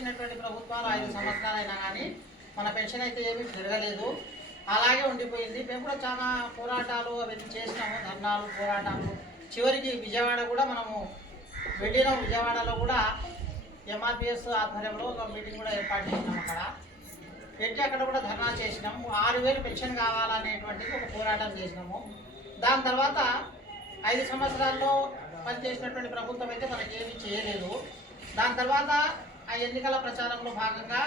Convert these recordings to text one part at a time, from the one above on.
వచ్చినటువంటి ప్రభుత్వాలు ఐదు సంవత్సరాలు అయినా కానీ మన పెన్షన్ అయితే ఏమీ పెరగలేదు. అలాగే ఉండిపోయింది. మేము కూడా చాలా పోరాటాలు అవన్నీ చేసినాము. ధర్నాలు పోరాటాలు. చివరికి విజయవాడ కూడా మనము వెళ్ళినాం విజయవాడలో కూడా ఎంఆర్పిఎస్ ఆధ్వర్యంలో ఒక మీటింగ్ కూడా ఏర్పాటు చేసినాం అక్కడ. పెట్టి అక్కడ కూడా ధర్నా చేసినాము ఆరు వేలు పెన్షన్ కావాలనేటువంటిది ఒక పోరాటం చేసినాము. దాని తర్వాత ఐదు సంవత్సరాల్లో పనిచేసినటువంటి ప్రభుత్వం అయితే మనకి ఏమీ చేయలేదు. దాని తర్వాత ఆ ఎన్నికల ప్రచారంలో భాగంగా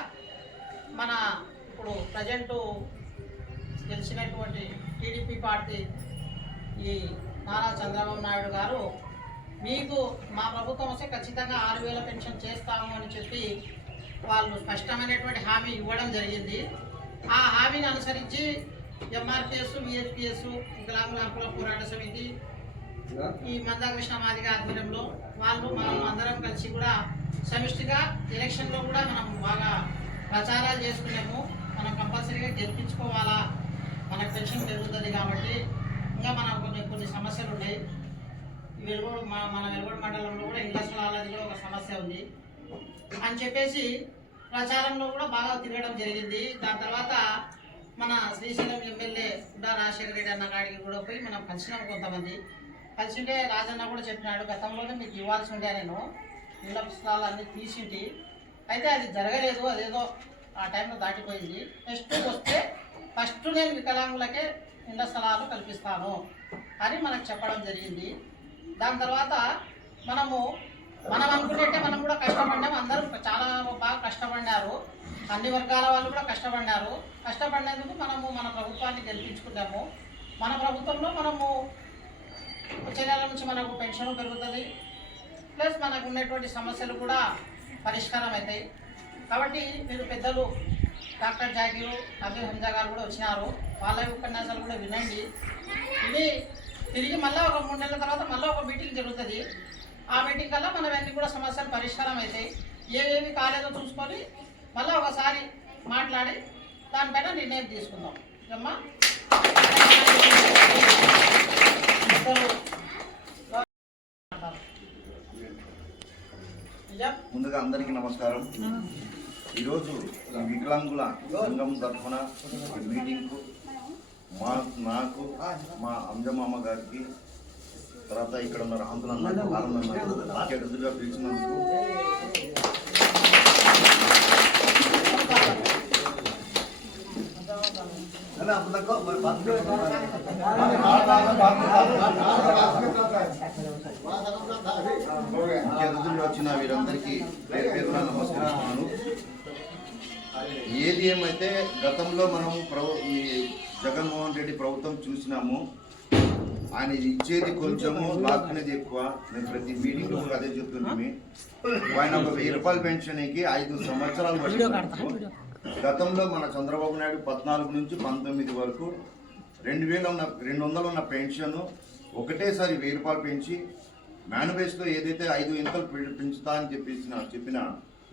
మన ఇప్పుడు ప్రజెంట్ గెలిచినటువంటి టీడీపీ పార్టీ ఈ నారా చంద్రబాబు నాయుడు గారు మీకు మా ప్రభుత్వం వస్తే ఖచ్చితంగా ఆరు వేల పెన్షన్ చేస్తాము అని చెప్పి వాళ్ళు స్పష్టమైనటువంటి హామీ ఇవ్వడం జరిగింది. ఆ హామీని అనుసరించి ఎంఆర్పిఎస్ విఎస్పిఎస్ వికలాంగుల హక్కుల పోరాట సమితి ఈ మందాకృష్ణ మాదిగ ఆధ్వర్యంలో వాళ్ళు మనం అందరం కలిసి కూడా సమిష్టిగా ఎలక్షన్లో కూడా మనం బాగా ప్రచారాలు చేసుకున్నాము మనం కంపల్సరీగా గెలిపించుకోవాలా? మనకు పెన్షన్ పెరుగుతుంది కాబట్టి ఇంకా మనం కొన్ని కొన్ని సమస్యలు ఉన్నాయి. ఈ మన మన వెలుగోడు మండలంలో కూడా ఇంగ్లీష్ స్థలాలది ఒక సమస్య ఉంది. అని చెప్పేసి ప్రచారంలో కూడా బాగా తిరగడం జరిగింది. దాని తర్వాత మన శ్రీశైలం ఎమ్మెల్యే ఉడా రాజశేఖర రెడ్డి అన్న కాడికి కూడా పోయి మనం కలిసినాం కొంతమంది. కలిసింటే రాజన్న కూడా చెప్పినాడు గతంలోనే మీకు ఇవ్వాల్సి ఉండే నేను. ఇళ్ళ స్థలాలు అన్నీ తీసింటి. అయితే అది జరగలేదు అదేదో ఆ టైంలో దాటిపోయింది. నెక్స్ట్ వస్తే ఫస్ట్ నేను వికలాంగులకే ఇండ స్థలాలు కల్పిస్తాను అని మనకు చెప్పడం జరిగింది. దాని తర్వాత మనము మనం అనుకునేట్టే మనం కూడా కష్టపడ్డాము అందరూ చాలా బాగా కష్టపడ్డారు. అన్ని వర్గాల వాళ్ళు కూడా కష్టపడ్డారు. కష్టపడినందుకు మనము మన ప్రభుత్వాన్ని గెలిపించుకున్నాము. మన ప్రభుత్వంలో మనము వచ్చే నెల నుంచి మనకు పెన్షన్ పెరుగుతుంది. మనకు ఉన్నటువంటి సమస్యలు కూడా పరిష్కారం అవుతాయి కాబట్టి మీరు పెద్దలు డాక్టర్ జాకీరు అబ్దుల్ హంజా గారు కూడా వచ్చినారు. వాళ్ళ ఉపన్యాసాలు కూడా వినండి. ఇది తిరిగి మళ్ళీ ఒక మూడు నెలల తర్వాత మళ్ళీ ఒక మీటింగ్ జరుగుతుంది. ఆ మీటింగ్ కల్లా మనం అన్ని కూడా సమస్యలు పరిష్కారం అవుతాయి ఏవేవి కాలేదో చూసుకొని మళ్ళీ ఒకసారి మాట్లాడి దానిపైన నిర్ణయం తీసుకుందాం. అమ్మా ముందుగా అందరికీ నమస్కారం. ఈరోజు ఈ వికలాంగుల సంఘం తరఫున మీటింగ్కు మా నాకు మా అంజమామ గారికి తర్వాత ఇక్కడ ఉన్న రాంతులు అన్నారు పిలిచినందుకు ముఖ్య అతిథులు వచ్చిన వీరందరికీ పేరు పేరున నమస్కరిస్తున్నాను ఏది ఏమైతే గతంలో మనం ప్రభు ఈ జగన్మోహన్ రెడ్డి ప్రభుత్వం చూసినాము. ఆయన ఇచ్చేది కొంచెము లాక్కునేది ఎక్కువ నేను ప్రతి మీటింగ్ కూడా అదే చెప్తున్నాము ఆయన ఒక వెయ్యి రూపాయల పెన్షన్కి ఐదు సంవత్సరాలు పట్టింది గతంలో మన చంద్రబాబు నాయుడు పద్నాలుగు నుంచి పంతొమ్మిది వరకు రెండు వేలు ఉన్న రెండు వందలు ఉన్న పెన్షన్ ఒకటేసారి వెయ్యి రూపాయలు పెంచి మేనిఫెస్టో ఏదైతే ఐదు ఇంతలు పెంచుతా అని చెప్పేసిన చెప్పిన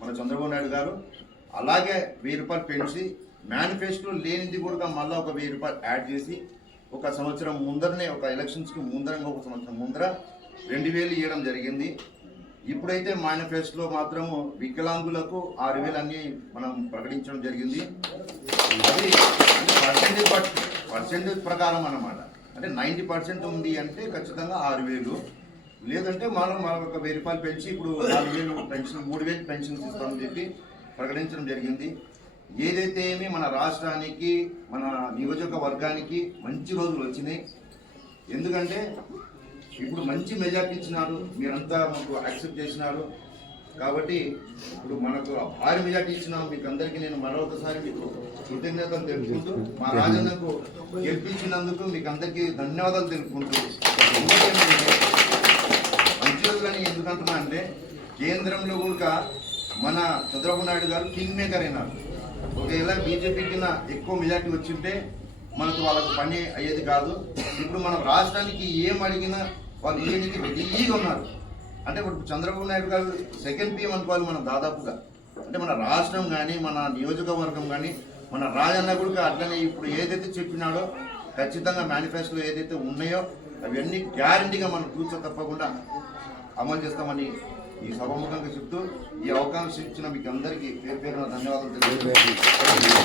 మన చంద్రబాబు నాయుడు గారు అలాగే వెయ్యి రూపాయలు పెంచి మేనిఫెస్టో లేనిది కూడా మళ్ళీ ఒక వెయ్యి రూపాయలు యాడ్ చేసి ఒక సంవత్సరం ముందరనే ఒక ఎలక్షన్స్కి ముందరంగా ఒక సంవత్సరం ముందర రెండు వేలు ఇవ్వడం జరిగింది. ఇప్పుడైతే మేనిఫెస్టోలో మాత్రము వికలాంగులకు ఆరు వేలు మనం ప్రకటించడం జరిగింది. అది పర్సెంటేజ్ పర్సెంటేజ్ ప్రకారం అన్నమాట. అంటే నైంటీ పర్సెంట్ ఉంది అంటే ఖచ్చితంగా ఆరు వేలు. లేదంటే మనం మనం ఒక వెయ్యి రూపాయలు పెంచి ఇప్పుడు నాలుగు వేలు పెన్షన్ మూడు వేలు పెన్షన్స్ ఇస్తామని చెప్పి ప్రకటించడం జరిగింది. ఏదైతే ఏమి మన రాష్ట్రానికి మన నియోజకవర్గానికి మంచి రోజులు వచ్చినాయి. ఎందుకంటే ఇప్పుడు మంచి మెజార్టీ ఇచ్చినారు మీరంతా మాకు యాక్సెప్ట్ చేసినారు. కాబట్టి ఇప్పుడు మనకు భారీ మెజార్టీ ఇచ్చిన మీకు అందరికీ నేను మరొకసారి మీకు కృతజ్ఞతలు తెలుపుకుంటూ మా రాజన్నకు గెలిపించినందుకు మీకు అందరికీ ధన్యవాదాలు తెలుపుకుంటూ ఇంకోటి మంచి రోజులని ఎందుకంటున్నా అంటే కేంద్రంలో కూడా మన చంద్రబాబు నాయుడు గారు కింగ్ మేకర్ అయినారు. ఒకవేళ బీజేపీకి ఎక్కువ మెజార్టీ వచ్చింటే మనకు వాళ్ళకు పని అయ్యేది కాదు. ఇప్పుడు మనం రాష్ట్రానికి ఏం అడిగినా వాళ్ళు ఏనికి రెడీగా ఉన్నారు. అంటే ఇప్పుడు చంద్రబాబు నాయుడు గారు సెకండ్ పిఎం అనుకోవాలి మనం దాదాపుగా. అంటే మన రాష్ట్రం కానీ మన నియోజకవర్గం కానీ మన రాజన్న కూడా అట్లనే ఇప్పుడు ఏదైతే చెప్పినాడో ఖచ్చితంగా మేనిఫెస్టోలో ఏదైతే ఉన్నాయో అవన్నీ గ్యారంటీగా మనం కూర్చో తప్పకుండా అమలు చేస్తామని ఈ సభముఖంగా చెప్తూ ఈ అవకాశం ఇచ్చిన మీకు అందరికీ పేరు పేరున ధన్యవాదాలు తెలియజేస్తున్నాను.